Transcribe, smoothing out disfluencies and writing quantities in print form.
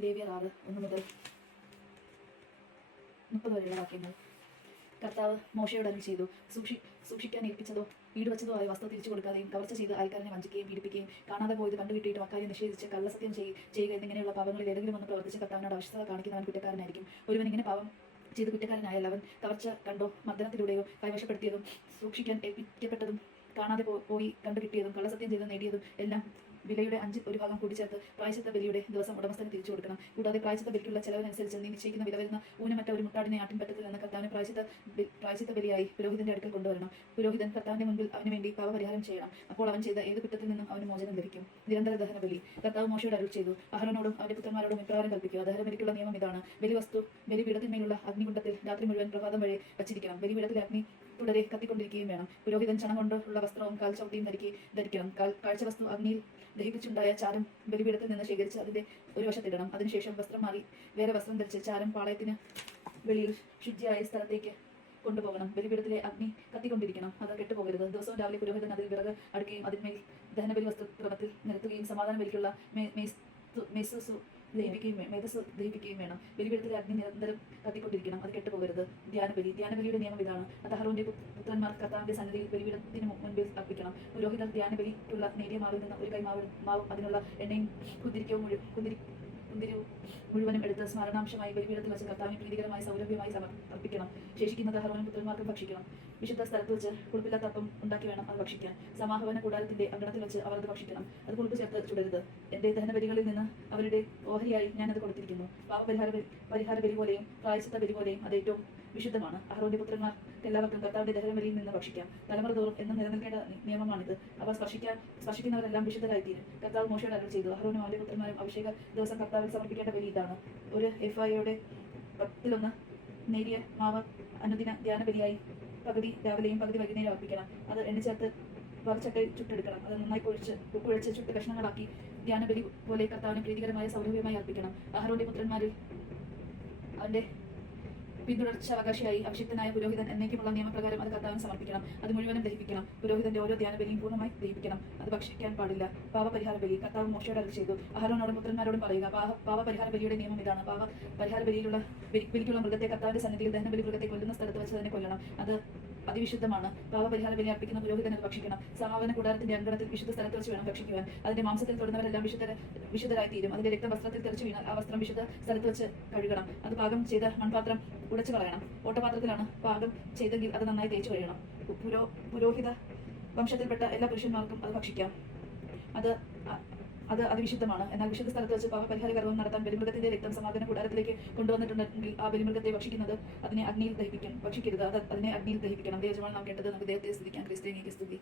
ലേവ്യർ 6:1 മുതൽ 30 വരെയുള്ള വാക്യങ്ങൾ. കർത്താവ് മോശയോട് അരുളി ചെയ്തു, സൂക്ഷിക്കാൻ ഏൽപ്പിച്ചതോ ഈടുവച്ചതോ ആയ വസ്തു തിരിച്ചു കൊടുക്കാതെയും കവർച്ച ചെയ്ത് അയൽക്കാരനെ വഞ്ചിക്കുകയും പീഡിപ്പിക്കുകയും കാണാതെ പോയത് കണ്ടുകിട്ടിയിട്ടും അക്കാര്യം നിഷേധിച്ച് കള്ളസത്യം ചെയ്യുക എന്നിങ്ങനെയുള്ള പാപങ്ങളിൽ ഏതെങ്കിലും ഒന്ന് പ്രവർത്തിച്ച് കർത്താവിനോട് അവശ്യത കാണിക്കുന്നവൻ കുറ്റക്കാരനായിരിക്കും. ഒരുവൻ ഇങ്ങനെ പാപം ചെയ്ത് കുറ്റക്കാരനായാൽ അവൻ കവർച്ച കണ്ടോ മർദ്ദനത്തിലൂടെയോ കൈവശപ്പെടുത്തിയതും സൂക്ഷിക്കാൻ ഏൽപ്പിക്കപ്പെട്ടതും കാണാതെ പോയി കണ്ടുകിട്ടിയതും കള്ളസത്യം ചെയ്ത് നേടിയതും എല്ലാം വിലയുടെ 1/5 കൂട്ടിച്ചേർത്ത് പ്രായശ്ചിത്ത ബലിയുടെ ദിവസം ഉടമസ്ഥന് തിരിച്ചു കൊടുക്കണം. കൂടാതെ പ്രായശ്ചിത്ത ബലിക്കുള്ള ചെലവിനനുസരിച്ച് നീ നിശ്ചയിക്കുന്ന വില വരുന്ന ഊനമറ്റ ഒരു മുട്ടാടിനെ ആട്ടിൻപറ്റത്തിൽ നിന്ന് കർത്താവിന് പ്രായശ്ചിത്ത ബലിയായി പുരോഹിതന്റെ അടുക്കൽ കൊണ്ടുവരണം. പുരോഹിതൻ കർത്താവിന്റെ മുൻപിൽ അവന് വേണ്ടി പാപപരിഹാരം ചെയ്യണം. അപ്പോൾ അവൻ ചെയ്ത ഏത് കുറ്റത്തിൽ നിന്നും അവന് മോചനം ലഭിക്കും. നിരന്തര ദഹന ബലി. കർത്താവ് മോശയോട് അരുളി ചെയ്തു, അഹരോനോടും അവന്റെ പുത്രന്മാരോടും ഇപ്രകാരം കൽപ്പിക്കുക, ദഹനബലിക്കുള്ള നിയമം ഇതാണ്. ബലിപീഠത്തിന്മേലുള്ള അഗ്നികുണ്ഡത്തിൽ രാത്രി മുഴുവൻ പ്രഭാതം വരെ വച്ചിരിക്കണം. ബലിപീഠത്തിലെ അഗ്നി തുടരെ കത്തിക്കൊണ്ടിരിക്കുകയും വേണം. പുരോഹിതൻ ചണം കൊണ്ടുള്ള വസ്ത്രവും കാൽച്ചവിട്ടിയും ധരിക്കണം. കാഴ്ചവസ്തു അഗ്നിയിൽ ദഹിപ്പിച്ചുണ്ടായ ചാരം ബലിപീഠത്തിൽ നിന്ന് ശേഖരിച്ച് അതിന്റെ ഒരു വശത്തിടണം. അതിനുശേഷം വസ്ത്രം മാറി വേറെ വസ്ത്രം ധരിച്ച് ചാരം പാളയത്തിന് വെളിയിൽ ശുചിയായ സ്ഥലത്തേക്ക് കൊണ്ടുപോകണം. ബലിപീഠത്തിലെ അഗ്നി കത്തിക്കൊണ്ടിരിക്കണം, അത് കെട്ടുപോകരുത്. ദിവസവും രാവിലെ പുരോഹിതൻ അതിൽ വിറക് അടുക്കുകയും അതിന്മേൽ ദഹനബലി വസ്തുക്രമത്തിൽ നിരത്തുകയും സമാധാന ബലിക്കുള്ള മേധസ് ദഹിപ്പിക്കുകയും വേണം. ബലിപീഠത്തിലെ അഗ്നി നിരന്തരം കത്തിക്കൊണ്ടിരിക്കണം, അത് കെട്ടുപോകരുത്. ധ്യാനബലിയുടെ നിയമം ഇതാണ്. അത് അഹരോന്റെ പുത്രന്മാർ കർത്താവിന്റെ സന്നിധിയിൽ ബലിപീഠത്തിന് മുൻപിൽ അർപ്പിക്കണം. പുരോഹിതർ ധ്യാനബലിക്കുള്ള നേരിയ മാവിൽ നിന്ന് ഒരു കൈ മാവും അതിനുള്ള എണ്ണയും കുന്തിരിക്കവും മുഴുവനും എടുത്ത് സ്മരണാംശമായി ബലിപീഠത്തിൽ വെച്ച് കർത്താവിന് പ്രീതികരമായി സൗരഭ്യമായി അർപ്പിക്കണം. ശേഷിക്കുന്നത് അഹരോനും പുത്രന്മാർക്കും ഭക്ഷിക്കണം. വിശുദ്ധ സ്ഥലത്ത് വെച്ച് പുളിപ്പില്ലാത്ത അപ്പം ഉണ്ടാക്കി വേണം അത് ഭക്ഷിക്കാൻ. സമാഹവന കൂടാരത്തിന്റെ അങ്കണത്തിൽ വെച്ച് അവർ അത് ഭക്ഷിക്കണം. അത് പുളിപ്പ് ചേർത്ത് ചുടരുത്. എന്റെ ദഹനബലികളിൽ നിന്ന് അവരുടെ ഓഹരിയായി ഞാനത് കൊടുത്തിരിക്കുന്നു. പാപപരിഹാര ബലി പോലെയും പ്രായശ്ചിത്ത ബലി പോലെയും അത് ഏറ്റവും വിശുദ്ധമാണ്. അഹരോന്റെ പുത്രന്മാർക്ക് എല്ലാവർക്കും കർത്താവിന്റെ ദഹനബലിയിൽ നിന്ന് ഭക്ഷിക്കാം. തലമുറ തോറും എന്നും നിലനിൽക്കേണ്ട നിയമമാണിത്. അവ സ്പർശിക്കുന്നവരെല്ലാം വിശുദ്ധരായിത്തീരും. കർത്താവ് മോശയോട് അരുളി ചെയ്തു, അഹരോനും അവന്റെ പുത്രന്മാരും അഭിഷേക ദിവസം കർത്താവിൽ സമർപ്പിക്കേണ്ട ബലി ഇതാണ്. ഒരു എഫായുടെ 10 നേരിയ മാവ് അനുദിന ധ്യാനബലിയായി പകുതി രാവിലെയും പകുതി വൈകുന്നേരം അർപ്പിക്കണം. അത് എണ്ണ ചേർത്ത് വറച്ചട്ടയിൽ ചുട്ടെടുക്കണം. അത് നന്നായി കുഴച്ച് ചുട്ട് കഷ്ണങ്ങളാക്കി ധ്യാനബലി പോലെ കർത്താവിന് പ്രീതികരമായ സൗരഭ്യമായി അർപ്പിക്കണം. അഹരോന്റെ പുത്രന്മാരിൽ അവന്റെ പിന്തുടർച്ചാവകാശിയായി അഭിഷിക്തനായ പുരോഹിതൻ എന്നേക്കുമുള്ള നിയമപ്രകാരം അത് കർത്താവിന് സമർപ്പിക്കണം. അത് മുഴുവനും ദഹിപ്പിക്കണം. പുരോഹിതന്റെ ഓരോ ധ്യാനബലിയും പൂർണ്ണമായി ദഹിപ്പിക്കണം. അത് ഭക്ഷിക്കാൻ പാടില്ല. പാപപരിഹാര ബലി. കർത്താവ് മോശയോട് അരുളി ചെയ്തു, അഹരോനോടും പുത്രന്മാരോടും പറയുക, പാപപരിഹാര ബലിയുടെ നിയമം ഇതാണ്. പാപപരിഹാര ബലിക്കുള്ള മൃഗത്തെ കർത്താവിന്റെ സന്നിധിയിൽ ദഹനബലി മൃഗത്തെ കൊല്ലുന്ന സ്ഥലത്ത് വെച്ച് തന്നെ കൊല്ലണം. അത് അതിവിശുദ്ധമാണ്. പാപപരിഹാര ബലി അർപ്പിക്കുന്ന പുരോഹിതൻ അത് ഭക്ഷിക്കണം. സമാപന കൂടാരത്തിന്റെ അങ്കണത്തിൽ വിശുദ്ധ സ്ഥലത്ത് വെച്ച് വേണം ഭക്ഷിക്കുവാൻ. അതിന്റെ മാംസത്തിൽ തൊടുന്നവരെല്ലാം വിശുദ്ധരായി തീരും. അതിന്റെ രക്തം വസ്ത്രത്തിൽ തെറിച്ചു വീണാൽ ആ വസ്ത്രം വിശുദ്ധ സ്ഥലത്ത് വെച്ച് കഴുകണം. അത് പാകം ചെയ്ത മൺപാത്രം ഉടച്ചു കളയണം. ഓട്ടപാത്രത്തിലാണ് പാകം ചെയ്തെങ്കിൽ അത് നന്നായി തേച്ചു കഴിയണം. പുരോഹിത വംശത്തിൽപ്പെട്ട എല്ലാ പുരുഷന്മാർക്കും അത് ഭക്ഷിക്കാം. അത് അതിവിശുദ്ധമാണ്. എന്നാൽ വിശുദ്ധ സ്ഥലത്ത് വെച്ച് പാപപരിഹാര കർമ്മം നടത്താൻ ബലിമൃഗത്തിന്റെ രക്തം സമാഗമന കൂടാരത്തിലേക്ക് കൊണ്ടുവന്നിട്ടുണ്ടെങ്കിൽ ആ ബലിമൃഗത്തെ ഭക്ഷിക്കരുത്. അതിനെ അഗ്നിയിൽ ദഹിപ്പിക്കണം. ദൈവജനങ്ങൾ നാം കേട്ടത് നമുക്ക് ദൈവത്തെ സ്തുതിക്കാം. ക്രിസ്തുവിനെ സ്തുതി.